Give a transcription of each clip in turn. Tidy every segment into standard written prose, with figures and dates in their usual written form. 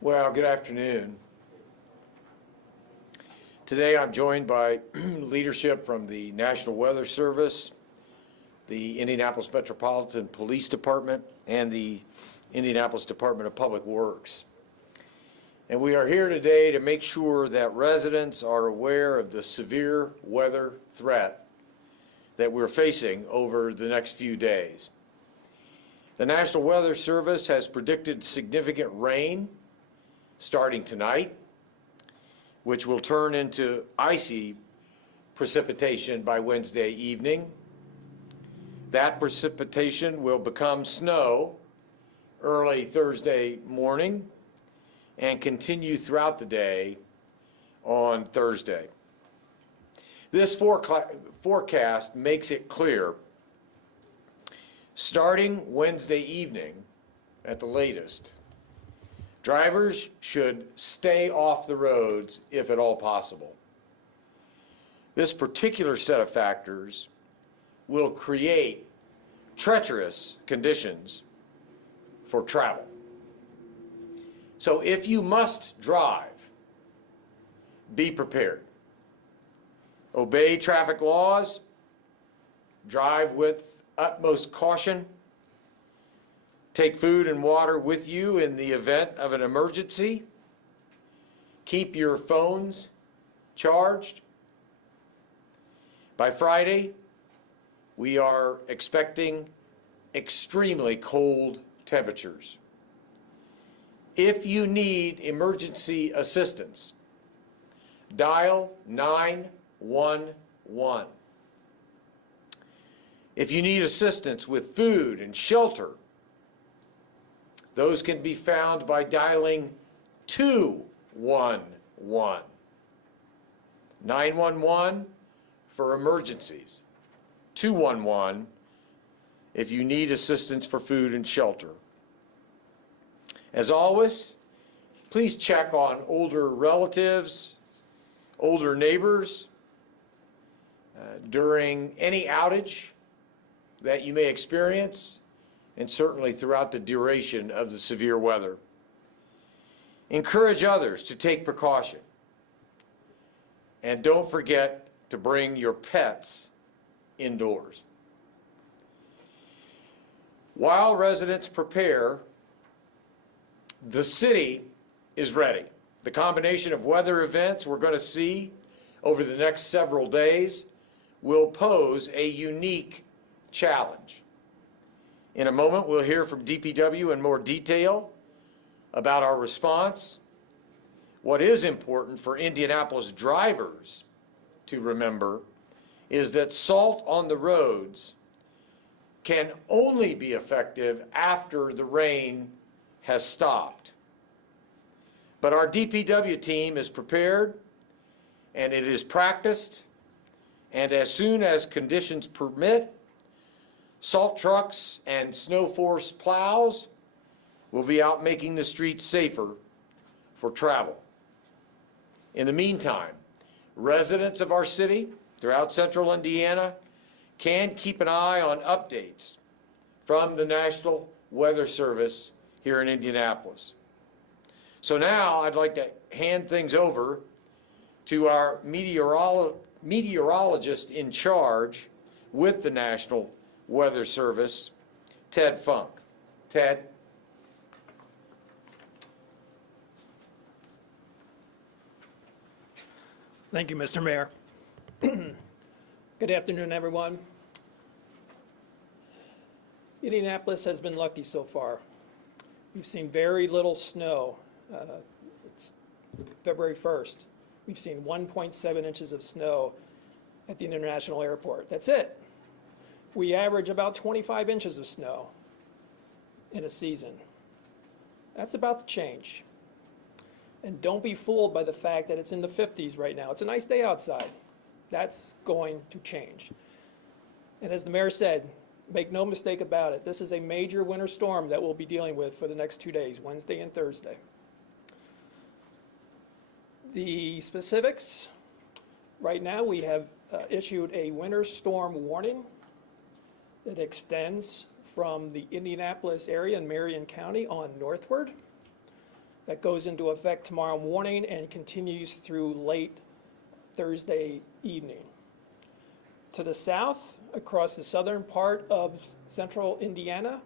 Well, good afternoon. Today I'm joined by leadership from the National Weather Service, the Indianapolis Metropolitan Police Department, and the Indianapolis Department of Public Works. And we are here today to make sure that residents are aware of the severe weather threat that we're facing over the next few days. The National Weather Service has predicted significant rain starting tonight, which will turn into icy precipitation by Wednesday evening. That precipitation will become snow early Thursday morning and continue throughout the day on Thursday. This forecast makes it clear, starting Wednesday evening at the latest, drivers should stay off the roads if at all possible. This particular set of factors will create treacherous conditions for travel. So if you must drive, be prepared. Obey traffic laws, drive with utmost caution, take food and water with you in the event of an emergency, keep your phones charged. By Friday, we are expecting extremely cold temperatures. If you need emergency assistance, dial 911. If you need assistance with food and shelter, those can be found by dialing 211. 911 for emergencies. 211 if you need assistance for food and shelter. As always, please check on older relatives, older neighbors during any outage that you may experience, and certainly throughout the duration of the severe weather. Encourage others to take precaution. And don't forget to bring your pets indoors. While residents prepare, the city is ready. The combination of weather events we're going to see over the next several days will pose a unique challenge. In a moment, we'll hear from DPW in more detail about our response. What is important for Indianapolis drivers to remember is that salt on the roads can only be effective after the rain has stopped. But our DPW team is prepared, and it is practiced, and as soon as conditions permit, salt trucks and snow force plows will be out making the streets safer for travel. In the meantime, residents of our city throughout central Indiana can keep an eye on updates from the National Weather Service here in Indianapolis. So now I'd like to hand things over to our meteorologist in charge with the National Weather Service, Ted Funk. Ted. Thank you, Mr. Mayor. Good afternoon, everyone. Indianapolis has been lucky so far. We've seen very little snow. It's February 1st. We've seen 1.7 inches of snow at the International Airport. That's it. We average about 25 inches of snow in a season. That's about to change. And don't be fooled by the fact that it's in the 50s right now. It's a nice day outside. That's going to change. And as the mayor said, make no mistake about it, this is a major winter storm that we'll be dealing with for the next 2 days, Wednesday and Thursday. The specifics, right now we have issued a winter storm warning that extends from the Indianapolis area and Marion County on northward. that goes into effect tomorrow morning and continues through late Thursday evening. To the south, across the southern part of central Indiana,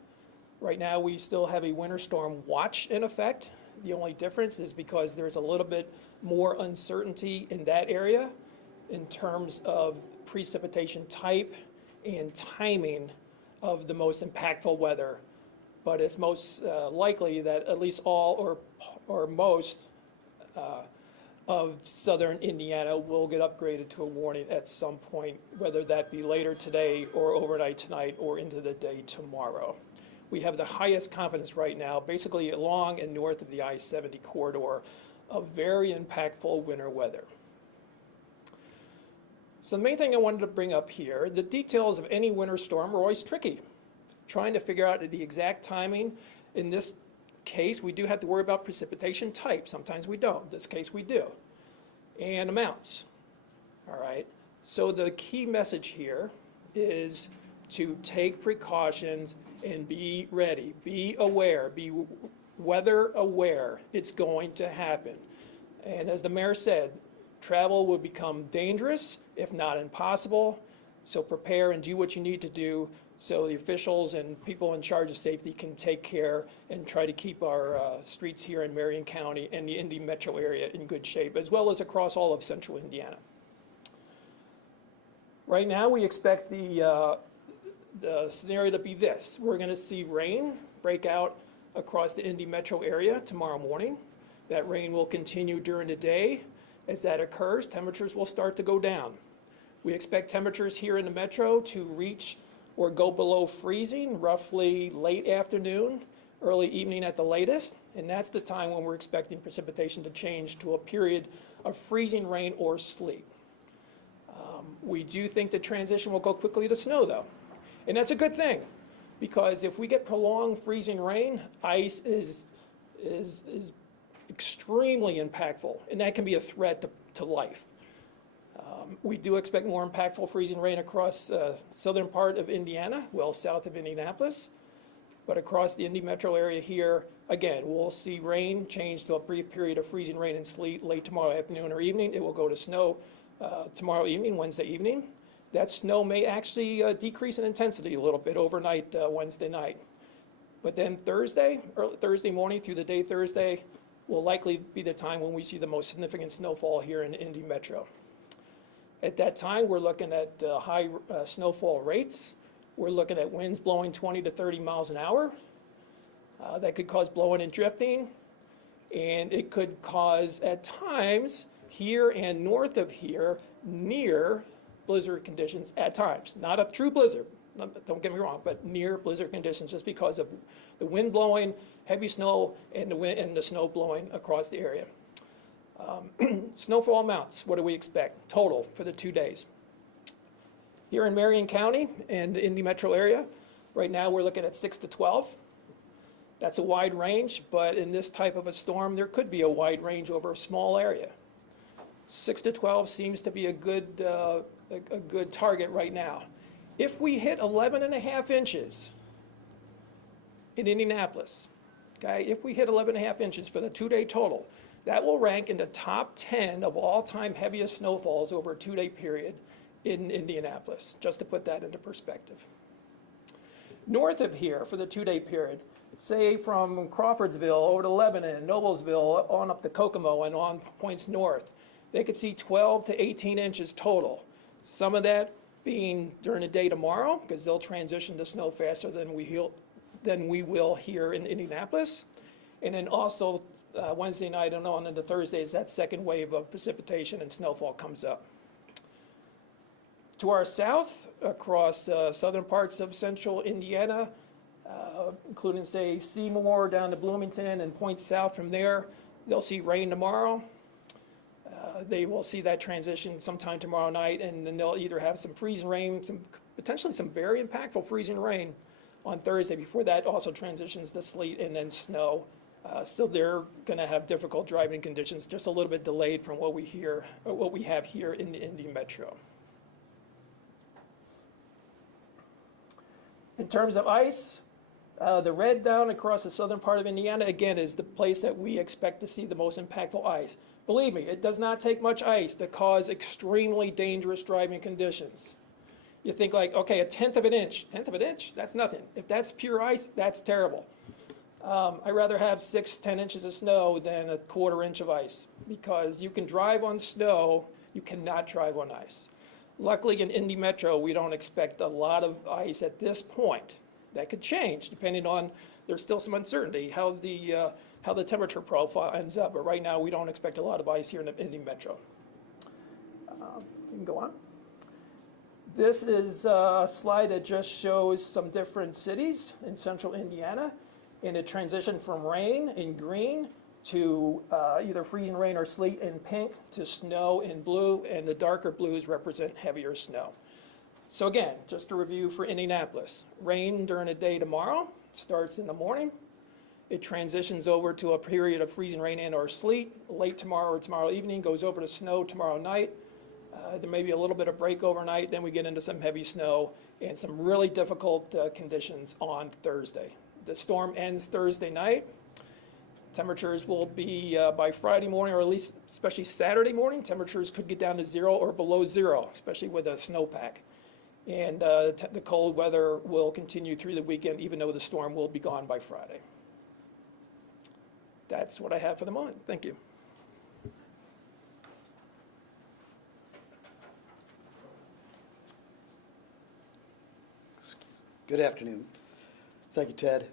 right now we still have a winter storm watch in effect. The only difference is because there's a little bit more uncertainty in that area in terms of precipitation type and timing of the most impactful weather. But it's most likely that at least all or most of southern Indiana will get upgraded to a warning at some point, whether that be later today or overnight tonight or into the day tomorrow. We have the highest confidence right now, basically along and north of the I-70 corridor, of very impactful winter weather. So the main thing I wanted to bring up here, the details of any winter storm are always tricky. Trying to figure out the exact timing. In this case, we do have to worry about precipitation type. Sometimes we don't. In this case, we do. And amounts. All right. So the key message here is to take precautions and be ready. Be aware. Be weather aware. It's going to happen. And as the mayor said, travel will become dangerous, if not impossible. So prepare and do what you need to do so the officials and people in charge of safety can take care and try to keep our streets here in Marion County and the Indy metro area in good shape, as well as across all of central Indiana. Right now, we expect the scenario to be this. We're going to see rain break out across the Indy metro area tomorrow morning. That rain will continue during the day. As that occurs, temperatures will start to go down. We expect temperatures here in the metro to reach or go below freezing roughly late afternoon, early evening at the latest, and that's the time when we're expecting precipitation to change to a period of freezing rain or sleet. We do think the transition will go quickly to snow, though, and that's a good thing, because if we get prolonged freezing rain, ice is extremely impactful, and that can be a threat to life. We do expect more impactful freezing rain across southern part of Indiana, well south of Indianapolis. But across the Indy metro area here, again, we'll see rain change to a brief period of freezing rain and sleet late tomorrow afternoon or evening. It will go to snow tomorrow evening, Wednesday evening. That snow may actually decrease in intensity a little bit overnight Wednesday night. But then Thursday morning through the day Thursday will likely be the time when we see the most significant snowfall here in the Indy metro. At that time, we're looking at high snowfall rates. We're looking at winds blowing 20 to 30 miles an hour. That could cause blowing and drifting. And it could cause, at times, here and north of here, near blizzard conditions at times. Not a true blizzard, don't get me wrong, but near blizzard conditions just because of the wind blowing, heavy snow, and the snow blowing across the area. Snowfall amounts, what do we expect total for the 2 days? Here in Marion County and the Indy metro area, right now we're looking at 6 to 12. That's a wide range, but in this type of a storm, there could be a wide range over a small area. 6 to 12 seems to be a good target right now. If we hit 11.5 inches in Indianapolis, okay, if we hit 11.5 inches for the 2-day total, that will rank in the top 10 of all-time heaviest snowfalls over a 2-day period in Indianapolis, just to put that into perspective. North of here for the 2-day period, say from Crawfordsville over to Lebanon, Noblesville, on up to Kokomo and on points north, they could see 12 to 18 inches total. Some of that being during the day tomorrow, because they'll transition to snow faster than we will here in Indianapolis. And then also Wednesday night and on into Thursday as that second wave of precipitation and snowfall comes up. To our south, across southern parts of central Indiana, including, say, Seymour down to Bloomington and points south from there, they'll see rain tomorrow. They will see that transition sometime tomorrow night, and then they'll either have some freezing rain, potentially some very impactful freezing rain on Thursday before that also transitions to sleet and then snow. So they're going to have difficult driving conditions, just a little bit delayed from what we have here in the Indy metro. In terms of ice, The red down across the southern part of Indiana, again, is the place that we expect to see the most impactful ice. Believe me, it does not take much ice to cause extremely dangerous driving conditions. You think like, okay, a tenth of an inch, that's nothing. If that's pure ice, that's terrible. I'd rather have 6, 10 inches of snow than a quarter inch of ice, because you can drive on snow, you cannot drive on ice. Luckily in Indy Metro, we don't expect a lot of ice at this point. That could change depending on, there's still some uncertainty how the temperature profile ends up, but right now we don't expect a lot of ice here in the Indy Metro. You can go on. This is a slide that just shows some different cities in central Indiana in a transition from rain in green to either freezing rain or sleet in pink to snow in blue, and the darker blues represent heavier snow. So again, just to review for Indianapolis, rain during the day tomorrow, starts in the morning. It transitions over to a period of freezing rain and or sleet late tomorrow or tomorrow evening, goes over to snow tomorrow night. There may be a little bit of break overnight, then we get into some heavy snow and some really difficult conditions on Thursday. The storm ends Thursday night. Temperatures will be by Friday morning, or at least especially Saturday morning, temperatures could get down to 0 or below 0, especially with a snowpack. And the cold weather will continue through the weekend, even though the storm will be gone by Friday. That's what I have for the moment. Thank you. Good afternoon. Thank you, Ted.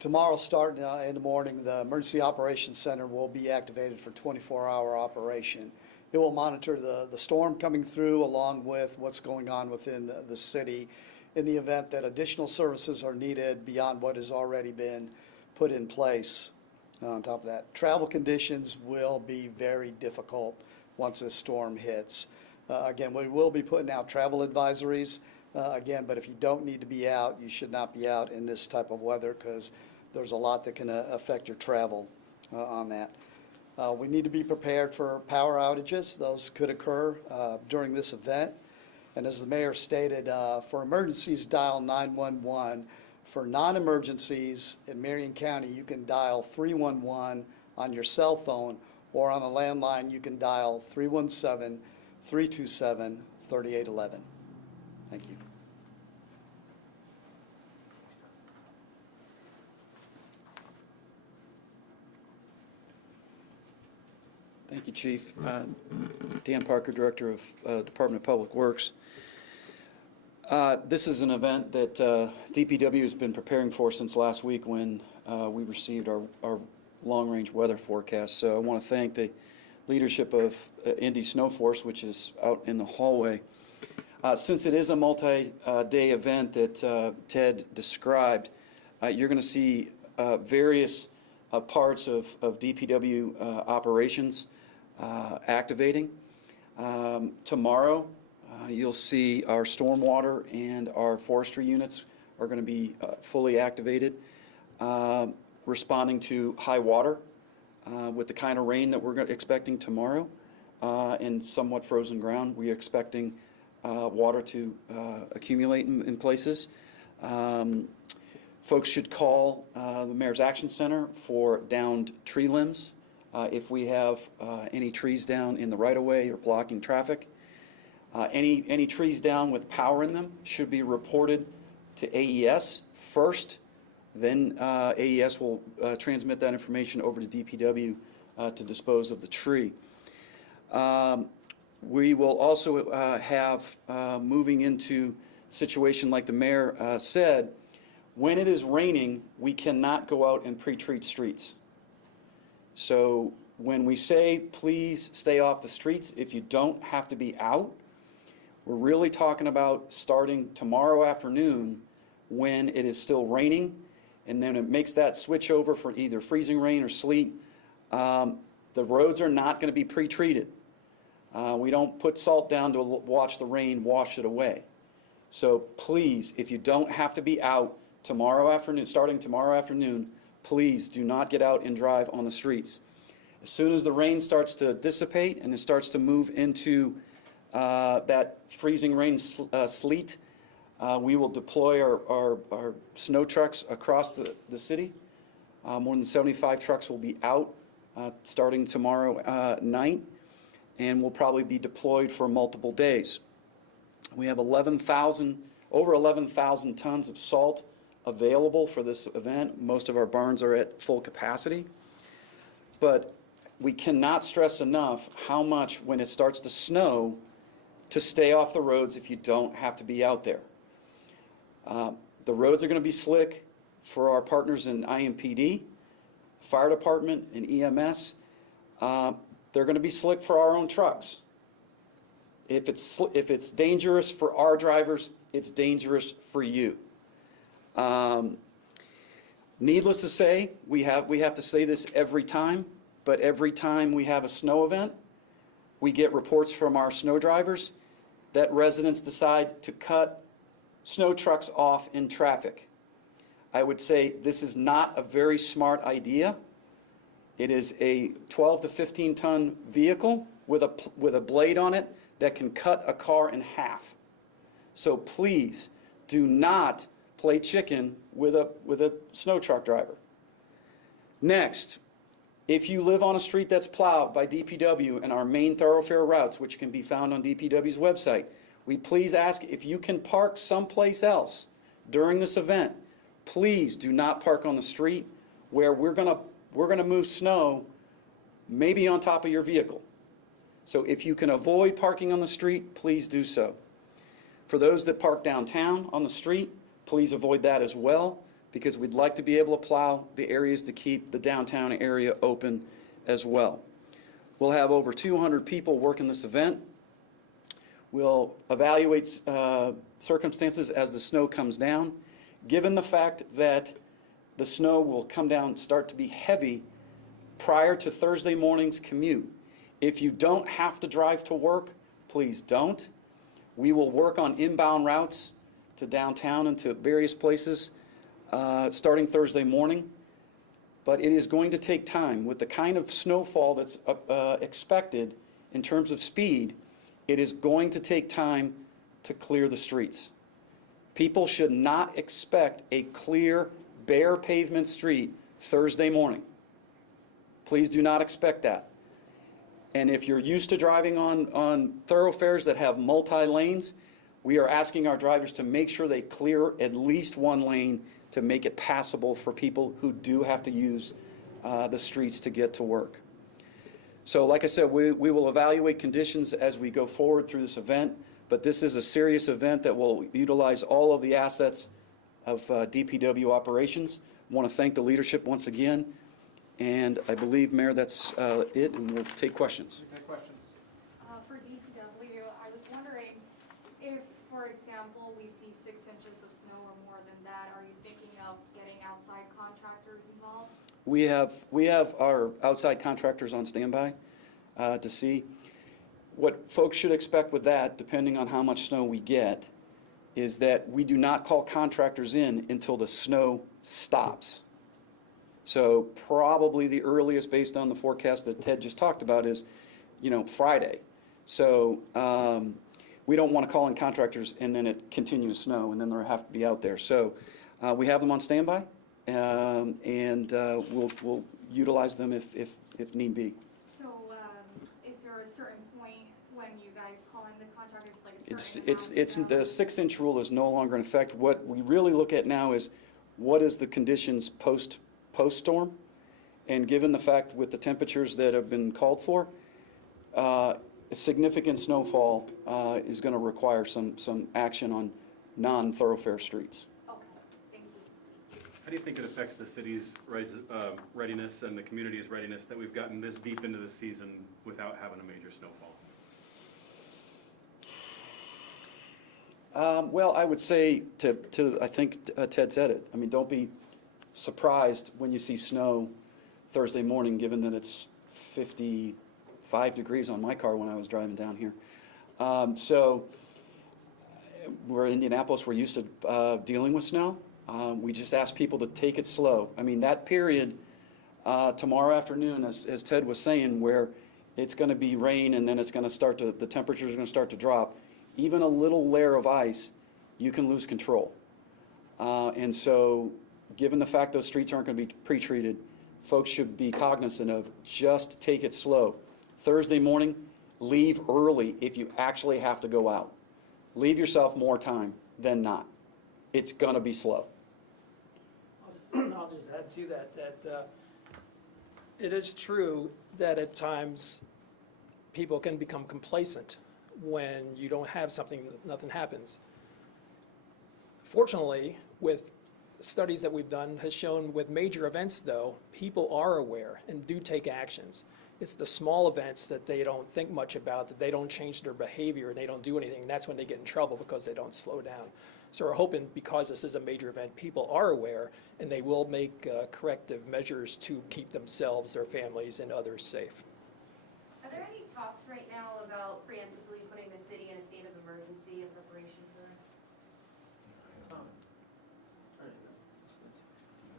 Tomorrow, starting in the morning, the Emergency Operations Center will be activated for 24-hour operation. It will monitor the storm coming through along with what's going on within the city in the event that additional services are needed beyond what has already been put in place. On top of that, travel conditions will be very difficult once this storm hits. Again, we will be putting out travel advisories. Again, but if you don't need to be out, you should not be out in this type of weather, because there's a lot that can affect your travel on that. We need to be prepared for power outages. Those could occur during this event. And as the mayor stated, for emergencies, dial 911. For non-emergencies in Marion County, you can dial 311 on your cell phone, or on a landline, you can dial 317-327-3811. Thank you. Thank you, Chief. Dan Parker, Director of Department of Public Works. This is an event that DPW has been preparing for since last week when we received our long-range weather forecast. So I want to thank the leadership of Indy Snow Force, which is out in the hallway. Since it is a multi-day event that Ted described, you're going to see various parts of DPW operations activating. Tomorrow, you'll see our stormwater and our forestry units are going to be fully activated, responding to high water with the kind of rain that we're expecting tomorrow and somewhat frozen ground. We're expecting water to accumulate in places. Folks should call the Mayor's Action Center for downed tree limbs if we have any trees down in the right-of-way or blocking traffic. Any trees down with power in them should be reported to AES first. Then AES will transmit that information over to DPW to dispose of the tree. We will also have, moving into a situation like the mayor said, when it is raining, we cannot go out and pre-treat streets. So when we say, please stay off the streets, if you don't have to be out, we're really talking about starting tomorrow afternoon when it is still raining, and then it makes that switch over for either freezing rain or sleet. The roads are not going to be pre-treated. We don't put salt down to watch the rain wash it away. So please, if you don't have to be out tomorrow afternoon, starting tomorrow afternoon, please do not get out and drive on the streets. As soon as the rain starts to dissipate and it starts to move into that freezing rain sleet, We will deploy our snow trucks across the city. More than 75 trucks will be out starting tomorrow night, and will probably be deployed for multiple days. We have over 11,000 tons of salt available for this event. Most of our barns are at full capacity. But we cannot stress enough how much, when it starts to snow, to stay off the roads if you don't have to be out there. The roads are going to be slick for our partners in IMPD, fire department, and EMS. They're going to be slick for our own trucks. If it's dangerous for our drivers, it's dangerous for you. Needless to say, we have to say this every time, but every time we have a snow event, we get reports from our snow drivers that residents decide to cut snow trucks off in traffic. I would say this is not a very smart idea. It is a 12 to 15 ton vehicle with a blade on it that can cut a car in half. So please do not play chicken with a snow truck driver. Next, if you live on a street that's plowed by DPW and our main thoroughfare routes, which can be found on DPW's website, we please ask if you can park someplace else during this event. Please do not park on the street where we're gonna move snow maybe on top of your vehicle. So if you can avoid parking on the street, please do so. For those that park downtown on the street, please avoid that as well, because we'd like to be able to plow the areas to keep the downtown area open as well. We'll have over 200 people working this event. We'll evaluate circumstances as the snow comes down. Given the fact that the snow will come down, start to be heavy prior to Thursday morning's commute. If you don't have to drive to work, please don't. We will work on inbound routes to downtown and to various places starting Thursday morning. But it is going to take time. With the kind of snowfall that's expected in terms of speed, it is going to take time to clear the streets. People should not expect a clear, bare pavement street Thursday morning. Please do not expect that. And if you're used to driving on thoroughfares that have multi-lanes, we are asking our drivers to make sure they clear at least one lane to make it passable for people who do have to use the streets to get to work. So like I said, we will evaluate conditions as we go forward through this event, but this is a serious event that will utilize all of the assets of DPW operations. I want to thank the leadership once again, and I believe, Mayor, that's it, and we'll take questions. Okay, questions? For DPW, I was wondering if, for example, we see 6 inches of snow or more than that, are you thinking of getting outside contractors involved? We have our outside contractors on standby to see. What folks should expect with that, depending on how much snow we get, is that we do not call contractors in until the snow stops. So probably the earliest, based on the forecast that Ted just talked about, is, Friday. So we don't want to call in contractors and then it continues to snow and then they'll have to be out there. So we have them on standby, and we'll utilize them if need be. So is there a certain point when you guys call in the contractors, like a certain It's amount the 6-inch rule is no longer in effect. What we really look at now is what is the conditions post-storm, and given the fact with the temperatures that have been called for, a significant snowfall is going to require some action on non-thoroughfare streets. Okay, thank you. How do you think it affects the city's readiness and the community's readiness that we've gotten this deep into the season without having a major snowfall? Well, I would say I think Ted said it. I mean, don't be surprised when you see snow Thursday morning, given that it's 55 degrees on my car when I was driving down here. So we're in Indianapolis, we're used to dealing with snow. We just ask people to take it slow. I mean, that period tomorrow afternoon, as Ted was saying, where it's going to be rain and then it's going to the temperatures are going to start to drop. Even a little layer of ice you can lose control. And so, given the fact those streets aren't going to be pre-treated, folks should be cognizant of just take it slow. Thursday morning, leave early if you actually have to go out. Leave yourself more time than not. It's going to be slow. I'll just add to that it is true that at times people can become complacent when you don't have something, nothing happens. Fortunately, with studies that we've done has shown with major events though, people are aware and do take actions. It's the small events that they don't think much about, that they don't change their behavior, they don't do anything, and that's when they get in trouble because they don't slow down. So we're hoping because this is a major event, people are aware and they will make corrective measures to keep themselves, their families, and others safe. Are there any talks right now about preemptively putting the city in a state of emergency in preparation for this?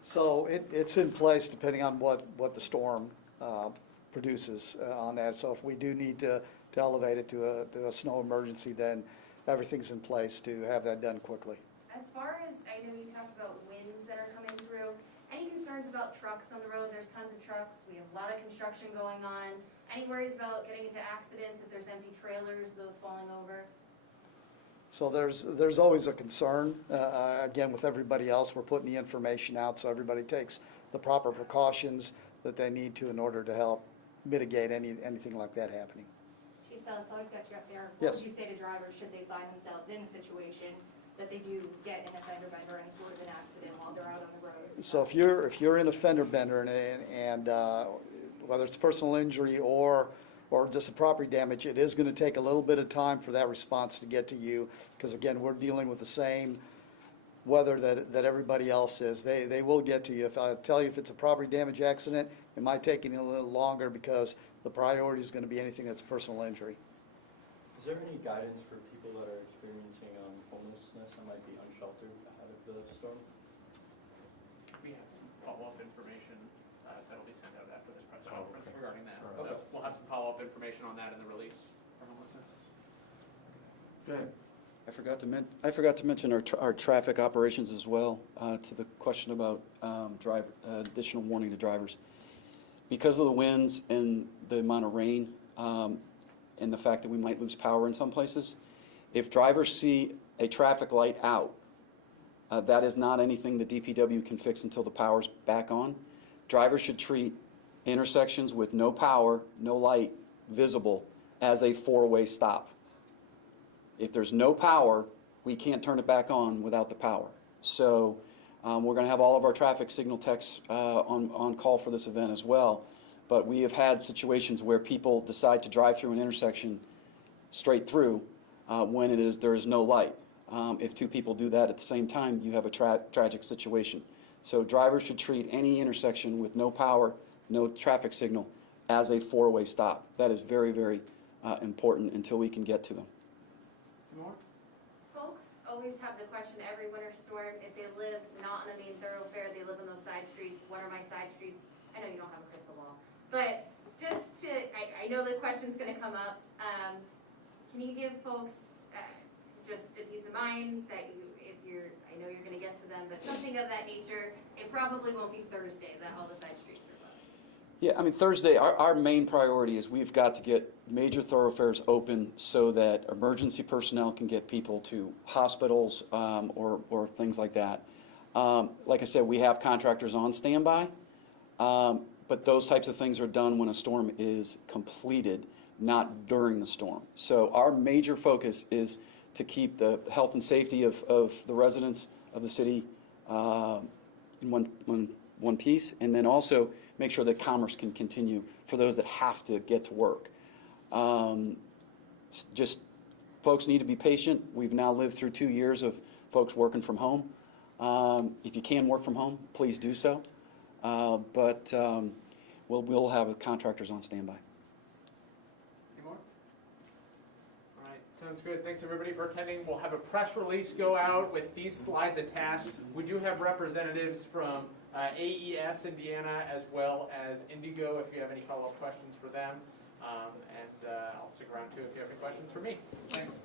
So it's in place depending on what the storm produces on that. So if we do need to elevate it to a snow emergency, then everything's in place to have that done quickly. As far as, I know you talked about winds that are coming through, any concerns about trucks on the road? There's tons of trucks, we have a lot of construction going on. Any worries about getting into accidents if there's empty trailers, those falling over? So there's always a concern. Again, with everybody else, we're putting the information out so everybody takes the proper precautions that they need to in order to help mitigate anything like that happening. Chief Sells, I've got you up there. Yes. What would you say to drivers should they find themselves in a situation that they do get in a fender bender or any sort of an accident while they're out on the road? So if you're in a fender bender and whether it's personal injury or just a property damage, it is going to take a little bit of time for that response to get to you, because again, we're dealing with the same weather that everybody else is. They will get to you. If I tell you if it's a property damage accident, it might take you a little longer because the priority is going to be anything that's personal injury. Is there any guidance for people that are experiencing homelessness and might be unsheltered ahead of the storm? We have some follow-up information that'll be sent out after this press Oh, conference okay. regarding that. All So right. we'll have some follow-up information on that in the release for homelessness. Go ahead. I forgot to mention our traffic operations as well, to the question about additional warning to drivers. Because of the winds and the amount of rain, and the fact that we might lose power in some places, if drivers see a traffic light out, that is not anything the DPW can fix until the power's back on. Drivers should treat intersections with no power, no light visible as a four-way stop. If there's no power, we can't turn it back on without the power. So we're going to have all of our traffic signal techs on call for this event as well. But we have had situations where people decide to drive through an intersection straight through when there is no light. If two people do that at the same time, you have a tragic situation. So drivers should treat any intersection with no power, no traffic signal as a four-way stop. That is very, very important until we can get to them. More? Folks always have the question every winter storm, if they live not on a main thoroughfare, they live on those side streets, what are my side streets? I know you don't have a crystal ball, but just to, I know the question's gonna come up. Can you give folks just a peace of mind that I know you're gonna get to them, but something of that nature, it probably won't be Thursday that all the side streets are left. Yeah, I mean, Thursday, our main priority is we've got to get major thoroughfares open so that emergency personnel can get people to hospitals or things like that. Like I said, we have contractors on standby, but those types of things are done when a storm is completed, not during the storm. So our major focus is to keep the health and safety of the residents of the city in one piece, and then also make sure that commerce can continue for those that have to get to work. Just folks need to be patient. We've now lived through 2 years of folks working from home. If you can work from home, please do so. But we'll have contractors on standby. Any more? All right, sounds good. Thanks everybody for attending. We'll have a press release go out with these slides attached. We do have representatives from AES Indiana as well as Indigo if you have any follow-up questions for them. And I'll stick around too if you have any questions for me. Thanks.